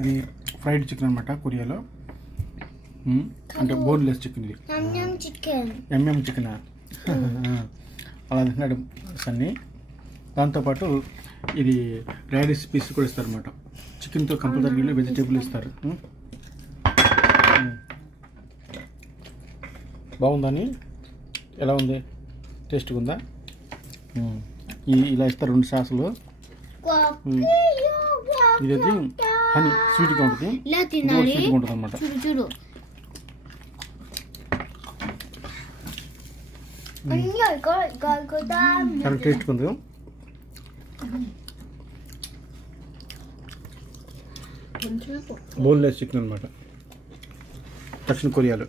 ఇది fried chicken అనమాట కొరియాలో. అంటే బోన్లెస్ చికెన్. ఇది ఎంఎం చికెన్ అలా తిన్నాడు సన్నీ. దాంతోపాటు ఇది రైస్ పీస్ కూడా ఇస్తారు అనమాట. చికెన్తో కంపల్సరీ వెజిటేబుల్ ఇస్తారు. బాగుందని, ఎలా ఉంది, టేస్ట్గా ఉందా? ఇలా ఇస్తారు 2 సాసులు. ఇదైతే హనీ స్వీట్గా ఉంటుంది, స్వీట్గా ఉంటుంది అనమాట. చాలా టేస్ట్గా ఉంది. బోన్లెస్ చికెన్ అనమాట దక్షిణ కొరియాలో.